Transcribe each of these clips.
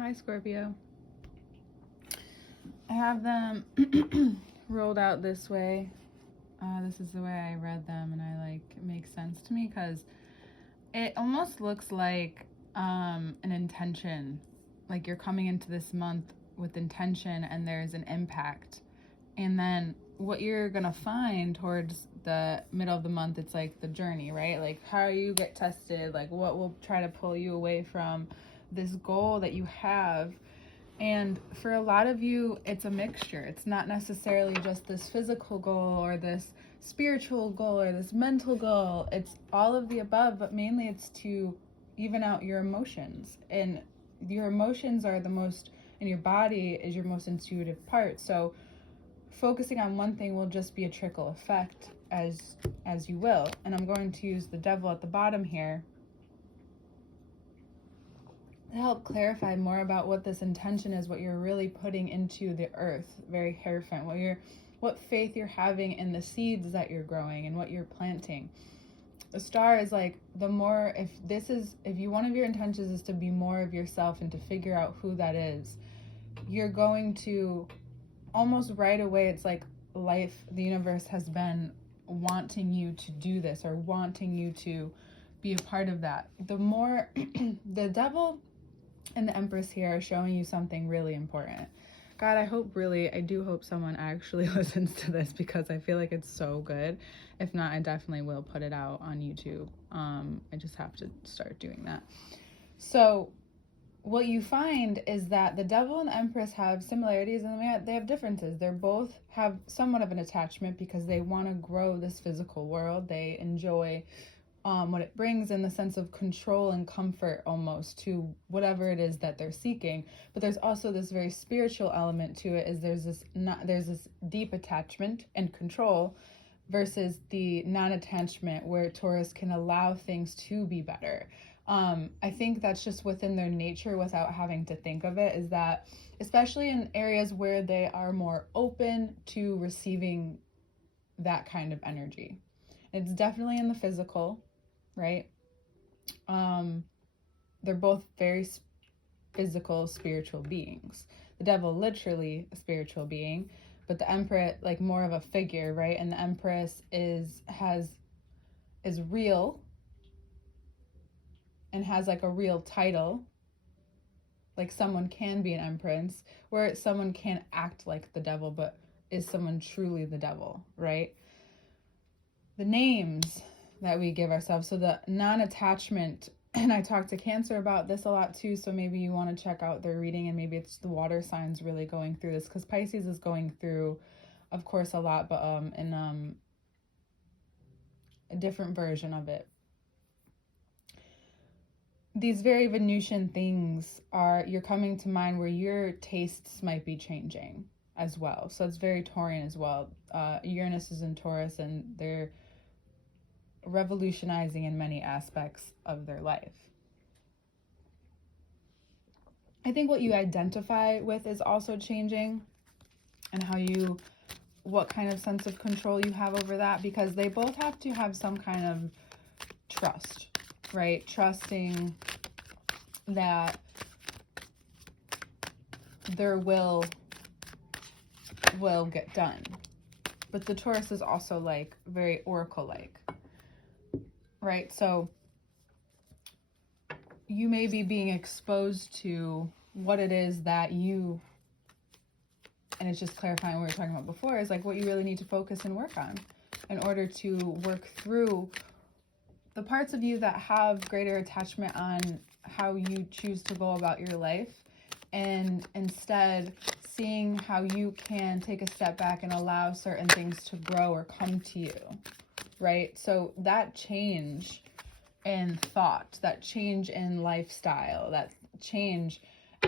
Hi, Scorpio. I have them rolled out this way. This is the way I read them, and it makes sense to me because it almost looks like an intention. Like you're coming into this month with intention, and there's an impact. And then what you're gonna find towards the middle of the month, it's like the journey, right? Like how you get tested, like what will try to pull you away from this goal that you have. And for a lot of you, it's a mixture. It's not necessarily just this physical goal or this spiritual goal or this mental goal. It's all of the above, but mainly it's to even out your emotions. And your emotions are the most, and your body is your most intuitive part. So focusing on one thing will just be a trickle effect as you will. And I'm going to use the devil at the bottom here to help clarify more about what this intention is, what you're really putting into the earth. Very hierophant, what faith you're having in the seeds that you're growing and what you're planting. The star is like the more, if one of your intentions is to be more of yourself and to figure out who that is, you're going to almost right away, it's like life, the universe has been wanting you to do this or wanting you to be a part of that. The more the devil and the Empress here are showing you something really important. God, I do hope someone actually listens to this because I feel like it's so good. If not, I definitely will put it out on YouTube. I just have to start doing that. So what you find is that the devil and the Empress have similarities and they have differences. They both have somewhat of an attachment because they want to grow this physical world. They enjoy what it brings in the sense of control and comfort almost to whatever it is that they're seeking. But there's also this very spiritual element to it, is there's this deep attachment and control versus the non-attachment where Taurus can allow things to be better. I think that's just within their nature without having to think of it, is that especially in areas where they are more open to receiving that kind of energy. It's definitely in the physical, right? They're both very physical, spiritual beings. The devil, literally a spiritual being, but the Empress, like more of a figure, right? And the Empress is real and has like a real title. Like someone can be an Empress, where someone can act like the devil, but is someone truly the devil, right? The names that we give ourselves. So the non-attachment, and I talk to Cancer about this a lot too, so maybe you want to check out their reading, and maybe it's the water signs really going through this, because Pisces is going through, of course, a lot, but in a different version of it. These very Venusian things you're coming to mind where your tastes might be changing as well. So it's very Taurian as well. Uranus is in Taurus, and they're revolutionizing in many aspects of their life. I think what you identify with is also changing, and what kind of sense of control you have over that, because they both have to have some kind of trust, right? Trusting that their will get done. But the Taurus is also like very oracle-like, right? So you may be being exposed to what it is that and it's just clarifying what we were talking about before, is like what you really need to focus and work on in order to work through the parts of you that have greater attachment on how you choose to go about your life, and instead seeing how you can take a step back and allow certain things to grow or come to you, right? So that change in thought, that change in lifestyle, that change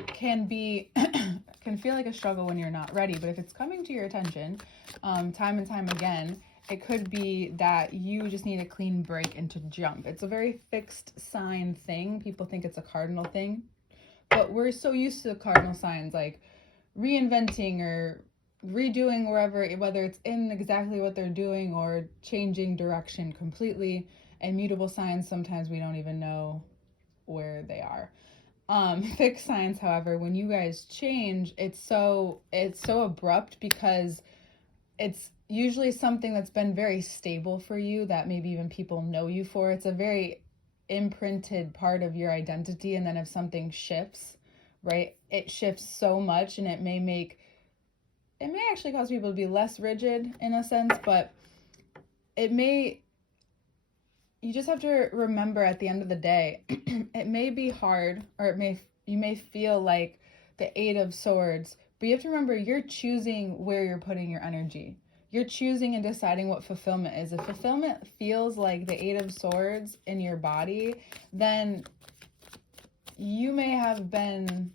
can feel like a struggle when you're not ready. But if it's coming to your attention time and time again, it could be that you just need a clean break and to jump. It's a very fixed sign thing. People think it's a cardinal thing, but we're so used to cardinal signs like reinventing or redoing whether it's in exactly what they're doing or changing direction completely. And mutable signs, sometimes we don't even know where they are. Fixed signs, however, when you guys change, it's so abrupt because it's usually something that's been very stable for you that maybe even people know you for. It's a very imprinted part of your identity, and then if something shifts, right, it shifts so much, and it may actually cause people to be less rigid in a sense, but it may, you just have to remember at the end of the day, it may be hard, or you may feel like the Eight of Swords, but you have to remember you're choosing where you're putting your energy. You're choosing and deciding what fulfillment is. If fulfillment feels like the Eight of Swords in your body, then you may have been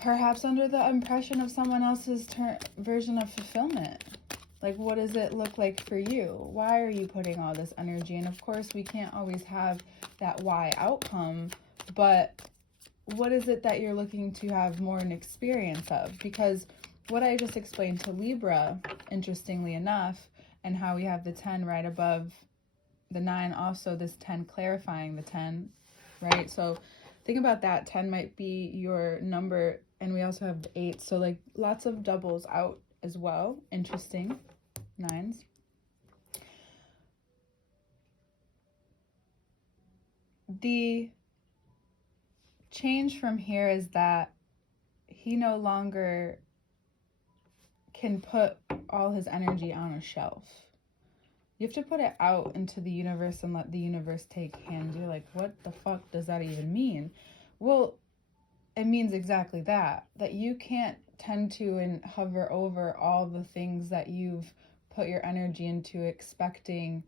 perhaps under the impression of someone else's version of fulfillment. Like, what does it look like for you? Why are you putting all this energy? And of course, we can't always have that why outcome, but what is it that you're looking to have more an experience of? Because what I just explained to Libra, interestingly enough, and how we have the 10 right above the 9, also this 10 clarifying the 10, right? So think about that. 10 might be your number, and we also have the 8. So like lots of doubles out as well. Interesting. 9s. The change from here is that he no longer can put all his energy on a shelf. You have to put it out into the universe and let the universe take hands. You're like, what the fuck does that even mean? Well, it means exactly that you can't tend to and hover over all the things that you've put your energy into, expecting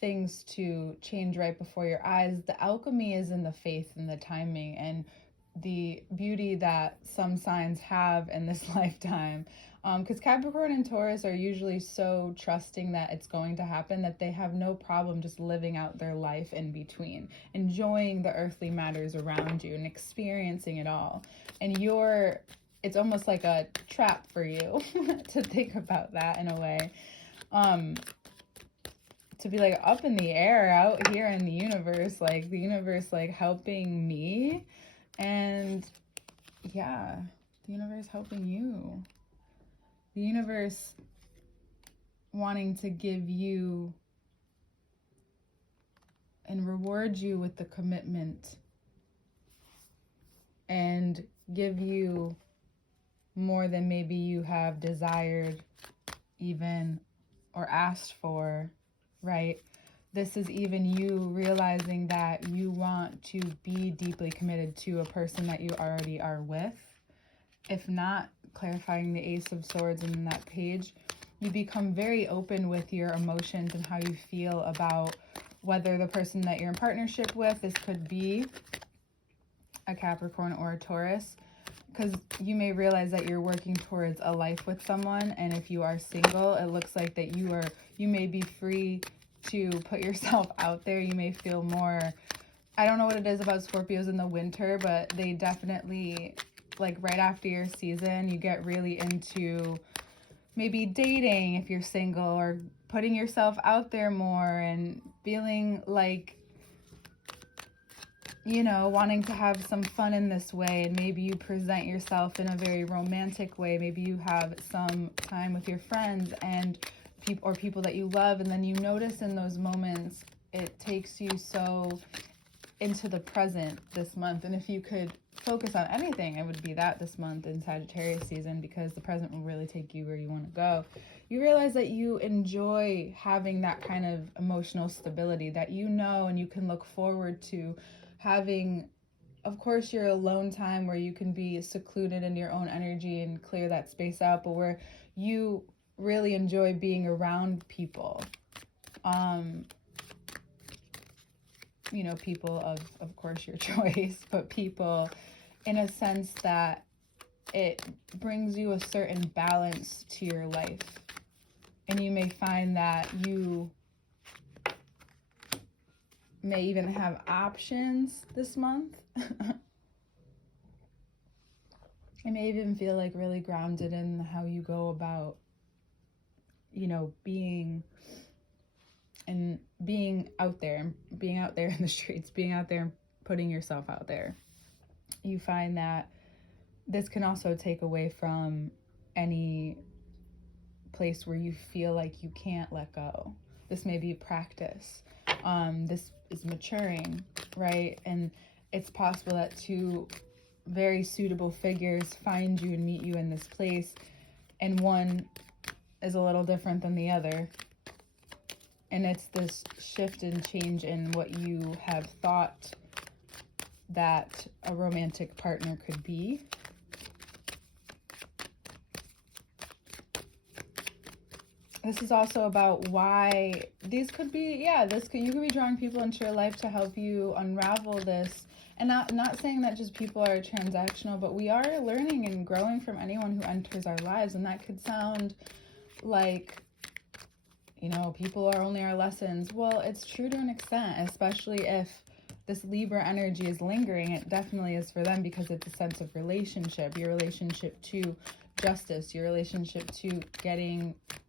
things to change right before your eyes. The alchemy is in the faith and the timing and the beauty that some signs have in this lifetime. Because Capricorn and Taurus are usually so trusting that it's going to happen that they have no problem just living out their life in between, enjoying the earthly matters around you and experiencing it all. And it's almost like a trap for you to think about that in a way. To be like up in the air out here in the universe, like the universe like helping me, and yeah, the universe helping you. The universe wanting to give you and reward you with the commitment and give you more than maybe you have desired even or asked for, right? This is even you realizing that you want to be deeply committed to a person that you already are with. If not, clarifying the Ace of Swords in that page, you become very open with your emotions and how you feel about whether the person that you're in partnership with, this could be a Capricorn or a Taurus, because you may realize that you're working towards a life with someone. And if you are single, it looks like that you may be free to put yourself out there. You may feel more, I don't know what it is about Scorpios in the winter, but they definitely, like right after your season, you get really into maybe dating if you're single, or putting yourself out there more and feeling like, wanting to have some fun in this way. And maybe you present yourself in a very romantic way. Maybe you have some time with your friends and people that you love, and then you notice in those moments it takes you so into the present this month. And if you could focus on anything, it would be that this month in Sagittarius season, because the present will really take you where you want to go. You realize that you enjoy having that kind of emotional stability, that and you can look forward to having, of course, your alone time where you can be secluded in your own energy and clear that space out, but where you really enjoy being around people. People of course, your choice, but people in a sense that it brings you a certain balance to your life. And you may find that you may even have options this month. It may even feel like really grounded in how you go about, being out there in the streets, being out there putting yourself out there. You find that this can also take away from any place where you feel like you can't let go. This may be practice. This is maturing, right? And it's possible that two very suitable figures find you and meet you in this place, and one is a little different than the other. And it's this shift and change in what you have thought that a romantic partner could be. This is also about why these could be, you could be drawing people into your life to help you unravel this. And not saying that just people are transactional, but we are learning and growing from anyone who enters our lives. And that could sound like, people are only our lessons. Well, it's true to an extent, especially if this Libra energy is lingering. It definitely is for them, because it's a sense of relationship, your relationship to justice, your relationship to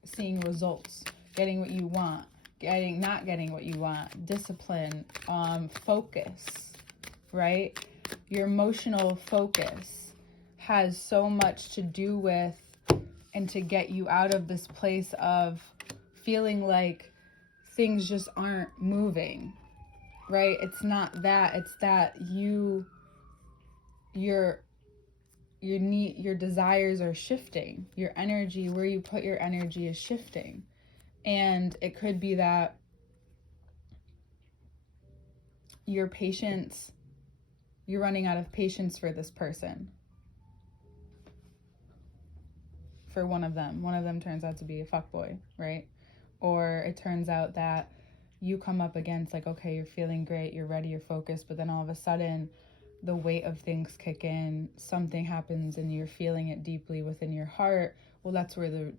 seeing results, getting what you want, not getting what you want, discipline, focus, right? Your emotional focus has so much to do with, and to get you out of this place of feeling like things just aren't moving, right? It's not that, it's that your desires are shifting. Your energy, where you put your energy, is shifting. And it could be that your patience, you're running out of patience for this person. For one of them turns out to be a fuckboy, right? Or it turns out that you come up against, like, okay, you're feeling great, you're ready, you're focused, but then all of a sudden the weight of things kick in, something happens, and you're feeling it deeply within your heart. Well, that's where the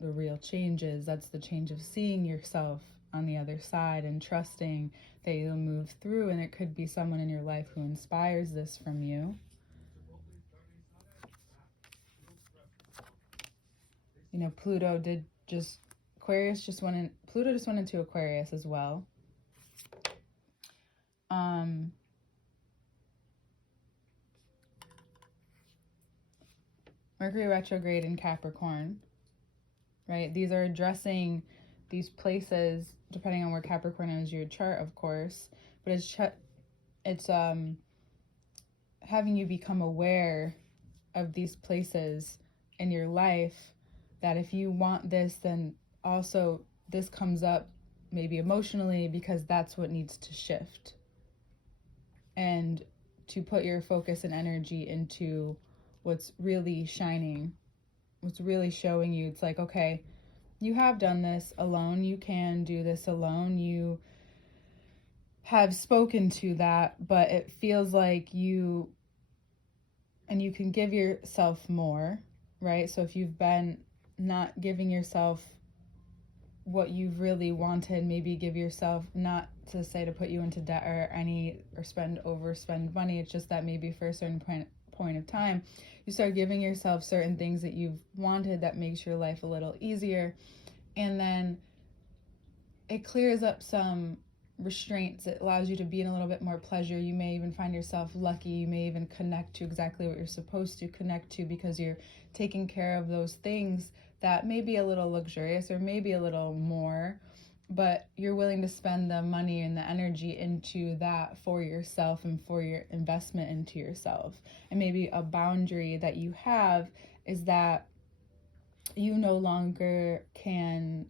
real change is. That's the change of seeing yourself on the other side and trusting that you'll move through. And it could be someone in your life who inspires this from you. Pluto just went into Aquarius as well. Mercury retrograde in Capricorn, right? These are addressing these places, depending on where Capricorn is your chart, of course, but it's having you become aware of these places in your life, that if you want this, then also this comes up maybe emotionally, because that's what needs to shift. And to put your focus and energy into what's really shining, what's really showing you. It's like, okay, you have done this alone. You can do this alone. You have spoken to that, but it feels like you can give yourself more, right? So if you've been not giving yourself what you've really wanted, maybe give yourself, not to say to put you into debt or overspend money. It's just that maybe for a certain point of time, you start giving yourself certain things that you've wanted that makes your life a little easier. And then it clears up some restraints. It allows you to be in a little bit more pleasure. You may even find yourself lucky. You may even connect to exactly what you're supposed to connect to, because you're taking care of those things that may be a little luxurious or maybe a little more, but you're willing to spend the money and the energy into that for yourself and for your investment into yourself. And maybe a boundary that you have is that you no longer can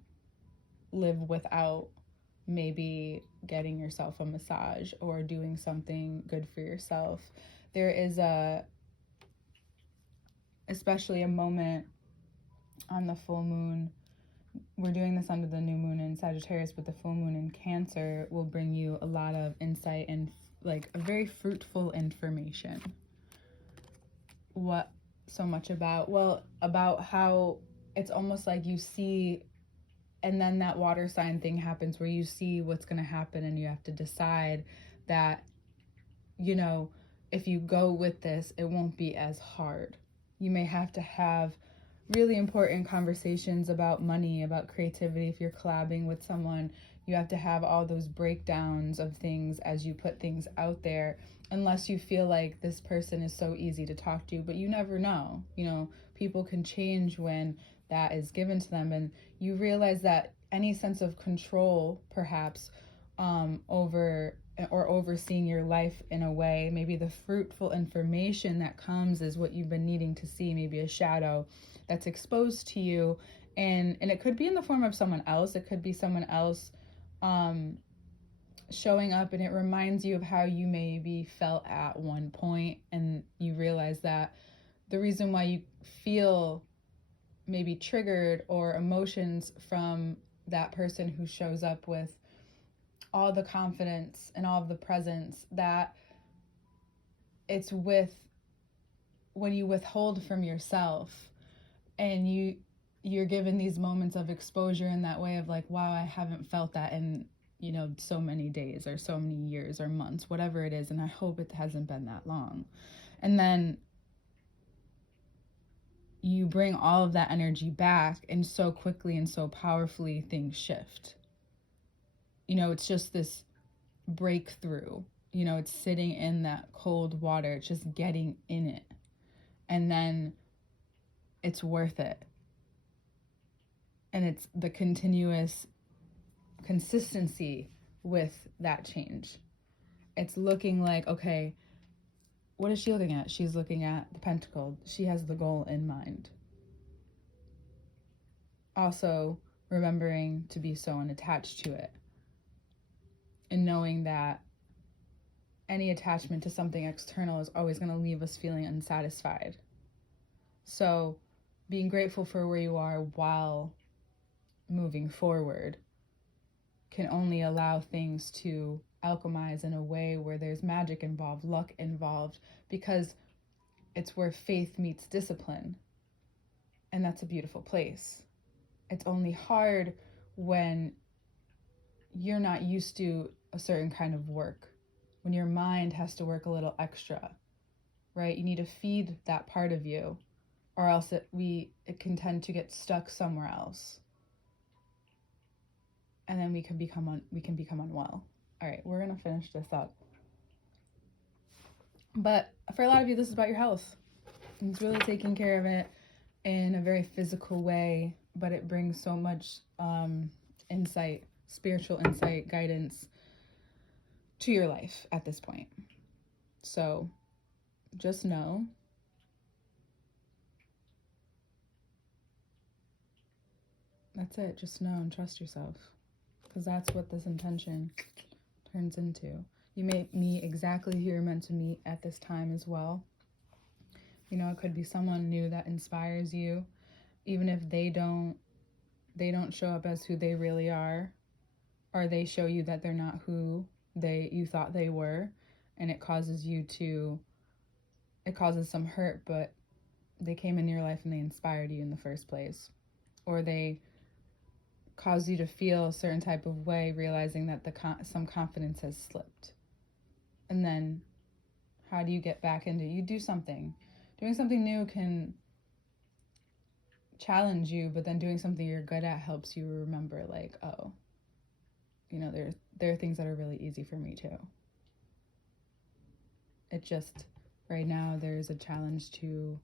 live without maybe getting yourself a massage or doing something good for yourself. There is especially a moment on the full moon. We're doing this under the new moon in Sagittarius, but the full moon in Cancer will bring you a lot of insight and like a very fruitful information. What so much about? Well, about how it's almost like you see, and then that water sign thing happens where you see what's going to happen, and you have to decide that, if you go with this, it won't be as hard. You may have to have really important conversations about money, about creativity. If you're collabing with someone, You have to have all those breakdowns of things as you put things out there, unless you feel like this person is so easy to talk to. But you never know. People can change when that is given to them. And you realize that any sense of control, perhaps, over or overseeing your life in a way, maybe the fruitful information that comes is what you've been needing to see, maybe a shadow that's exposed to you. And it could be in the form of someone else. It could be someone else showing up, and it reminds you of how you maybe felt at one point, and you realize that the reason why you feel maybe triggered or emotions from that person who shows up with all the confidence and all of the presence, that it's with when you withhold from yourself, and you're given these moments of exposure in that way of like, wow, I haven't felt that in so many days or so many years or months, whatever it is, and I hope it hasn't been that long. And then you bring all of that energy back, and so quickly and so powerfully things shift. It's just this breakthrough. It's sitting in that cold water, it's just getting in it, and then it's worth it. And it's the continuous consistency with that change. It's looking like, okay, what is she looking at? She's looking at the pentacle. She has the goal in mind. Also, remembering to be so unattached to it, and knowing that any attachment to something external is always going to leave us feeling unsatisfied. So being grateful for where you are while moving forward can only allow things to alchemize in a way where there's magic involved, luck involved, because it's where faith meets discipline. And that's a beautiful place. It's only hard when you're not used to a certain kind of work, when your mind has to work a little extra, right? You need to feed that part of you, or else it can tend to get stuck somewhere else. And then we can become unwell. All right, we're going to finish this up. But for a lot of you, this is about your health. It's really taking care of it in a very physical way, but it brings so much insight, spiritual insight, guidance to your life at this point. So just know that's it. Just know and trust yourself, because that's what this intention turns into. You may meet exactly who you're meant to meet at this time as well. It could be someone new that inspires you, even if they don't show up as who they really are, or they show you that they're not who you thought they were, and it causes some hurt, but they came into your life and they inspired you in the first place, or they cause you to feel a certain type of way, realizing that some confidence has slipped. And then how do you get back into it? You do something. Doing something new can challenge you, but then doing something you're good at helps you remember, like, oh, there are things that are really easy for me too. It just, right now, there's a challenge to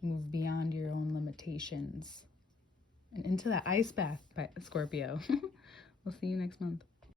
move beyond your own limitations and into that ice bath by Scorpio. We'll see you next month.